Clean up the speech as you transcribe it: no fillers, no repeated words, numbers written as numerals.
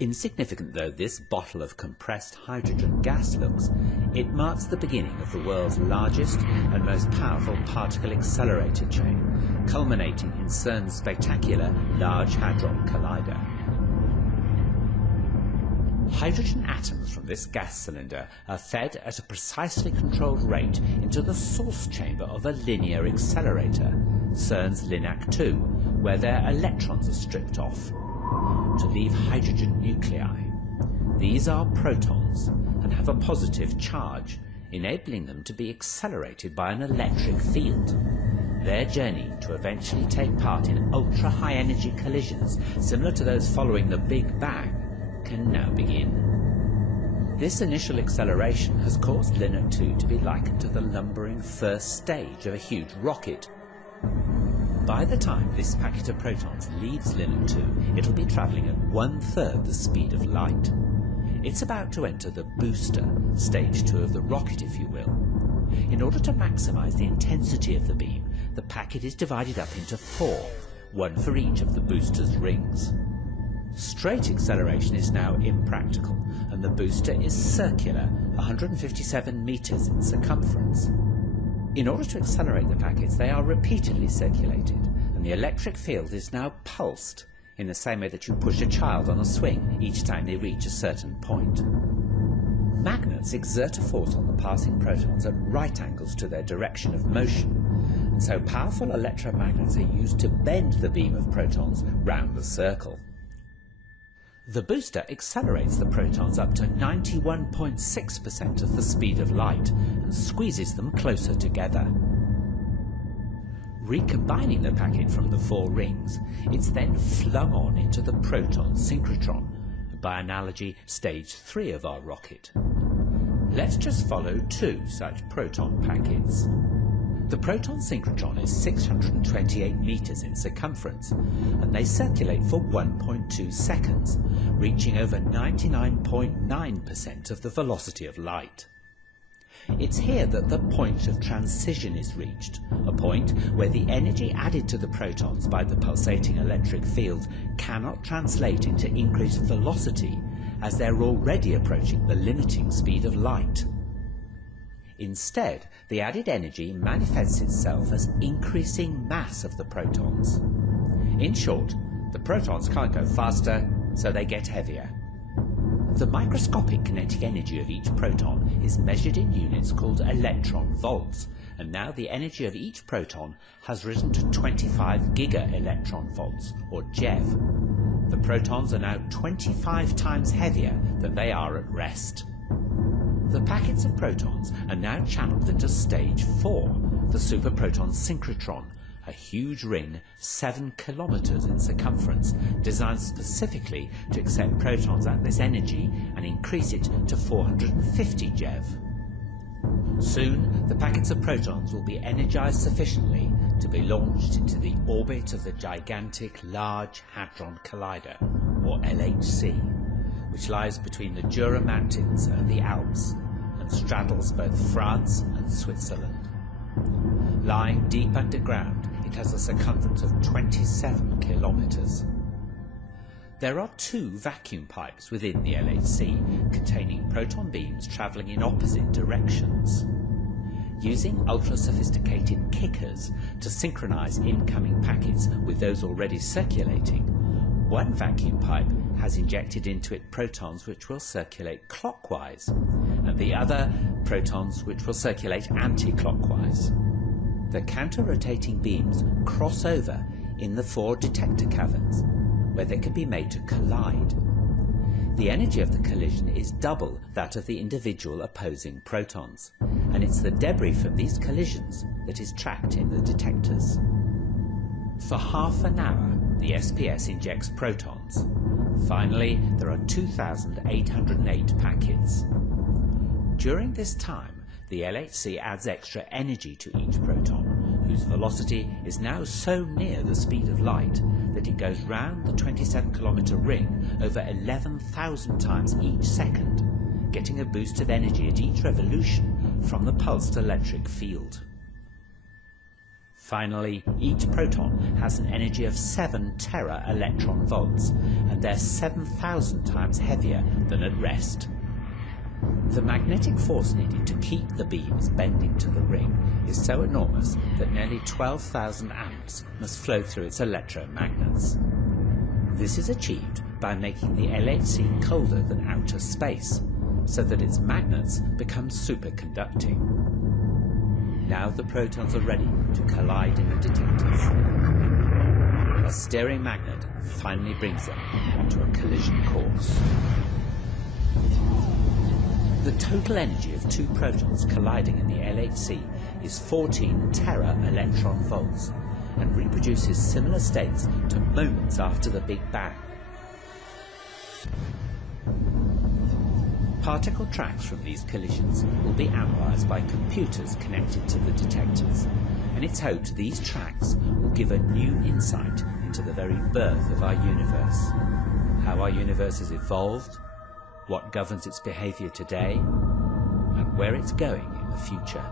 Insignificant though this bottle of compressed hydrogen gas looks, it marks the beginning of the world's largest and most powerful particle accelerator chain, culminating in CERN's spectacular Large Hadron Collider. Hydrogen atoms from this gas cylinder are fed at a precisely controlled rate into the source chamber of a linear accelerator, CERN's LINAC-2, where their electrons are stripped off to leave hydrogen nuclei. These are protons and have a positive charge, enabling them to be accelerated by an electric field. Their journey to eventually take part in ultra-high energy collisions similar to those following the Big Bang can now begin. This initial acceleration has caused LINAC-2 to be likened to the lumbering first stage of a huge rocket. By the time this packet of protons leaves LINAC-2, it'll be travelling at 1/3 the speed of light. It's about to enter the booster, stage 2 of the rocket if you will. In order to maximise the intensity of the beam, the packet is divided up into 4, one for each of the booster's rings. Straight acceleration is now impractical, and the booster is circular, 157 metres in circumference. In order to accelerate the packets, they are repeatedly circulated, and the electric field is now pulsed, in the same way that you push a child on a swing each time they reach a certain point. Magnets exert a force on the passing protons at right angles to their direction of motion, and so powerful electromagnets are used to bend the beam of protons round the circle. The booster accelerates the protons up to 91.6% of the speed of light and squeezes them closer together. Recombining the packet from the 4 rings, it's then flung on into the proton synchrotron, by analogy stage 3 of our rocket. Let's just follow 2 such proton packets. The proton synchrotron is 628 metres in circumference, and they circulate for 1.2 seconds, reaching over 99.9% of the velocity of light. It's here that the point of transition is reached, a point where the energy added to the protons by the pulsating electric field cannot translate into increased velocity, as they're already approaching the limiting speed of light. Instead, the added energy manifests itself as increasing mass of the protons. In short, the protons can't go faster, so they get heavier. The microscopic kinetic energy of each proton is measured in units called electron volts, and now the energy of each proton has risen to 25 giga-electron volts, or GeV. The protons are now 25 times heavier than they are at rest. The packets of protons are now channeled into stage 4, the superproton synchrotron, a huge ring 7 kilometers in circumference, designed specifically to accept protons at this energy and increase it to 450 GeV. Soon, the packets of protons will be energized sufficiently to be launched into the orbit of the gigantic Large Hadron Collider, or LHC, which lies between the Jura Mountains and the Alps, and straddles both France and Switzerland. Lying deep underground, it has a circumference of 27 kilometers. There are 2 vacuum pipes within the LHC, containing proton beams traveling in opposite directions. Using ultra-sophisticated kickers to synchronize incoming packets with those already circulating, one vacuum pipe has injected into it protons which will circulate clockwise, and the other protons which will circulate anti-clockwise. The counter-rotating beams cross over in the 4 detector caverns, where they can be made to collide. The energy of the collision is double that of the individual opposing protons, and it's the debris from these collisions that is tracked in the detectors. For half an hour, the SPS injects protons. Finally, there are 2,808 packets. During this time, the LHC adds extra energy to each proton, whose velocity is now so near the speed of light that it goes round the 27-kilometer ring over 11,000 times each second, getting a boost of energy at each revolution from the pulsed electric field. Finally, each proton has an energy of 7 tera electron volts, and they're 7,000 times heavier than at rest. The magnetic force needed to keep the beams bending to the ring is so enormous that nearly 12,000 amps must flow through its electromagnets. This is achieved by making the LHC colder than outer space, so that its magnets become superconducting. Now the protons are ready to collide in the detectors. A steering magnet finally brings them onto a collision course. The total energy of 2 protons colliding in the LHC is 14 tera electron volts and reproduces similar states to moments after the Big Bang. Particle tracks from these collisions will be analysed by computers connected to the detectors, and it's hoped these tracks will give a new insight into the very birth of our universe, how our universe has evolved, what governs its behaviour today, and where it's going in the future.